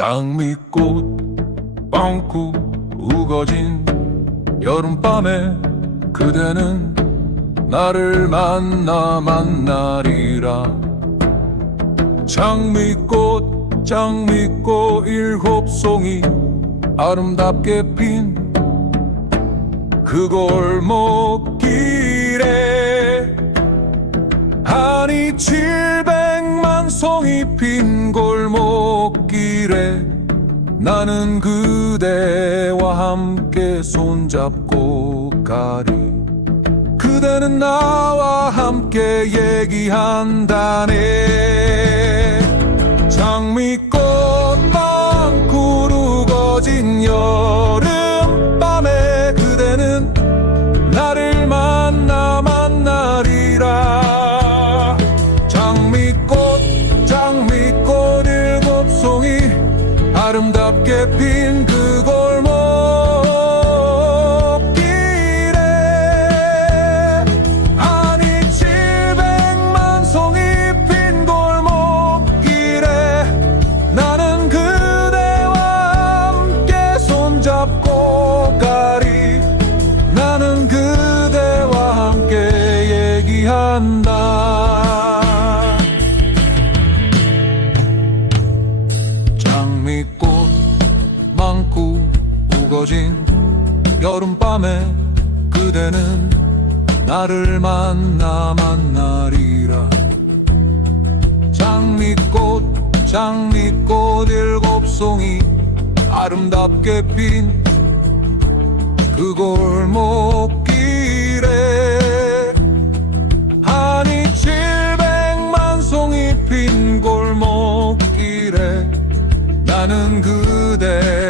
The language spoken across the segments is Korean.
장미꽃 빵꾸 우거진 여름밤에 그대는 나를 만나 만나리라. 장미꽃 장미꽃 일곱 송이 아름답게 핀 그 골목길에 아니 칠백만 핀 골목길에 나는 그대와 함께 손잡고 가리. 그대는 나와 함께 얘기한다네. 장미꽃만 구르거진 여 아름답게 핀 그 골목길에 아니 칠백만 송이 핀 골목길에 나는 그대와 함께 손잡고 가리 우거진 여름밤에 그대는 나를 만나 만나리라. 장미꽃 장미꽃 일곱 송이 아름답게 핀 그 골목길에 아니 칠백만 송이 핀 골목길에 나는 그대와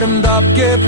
아름답게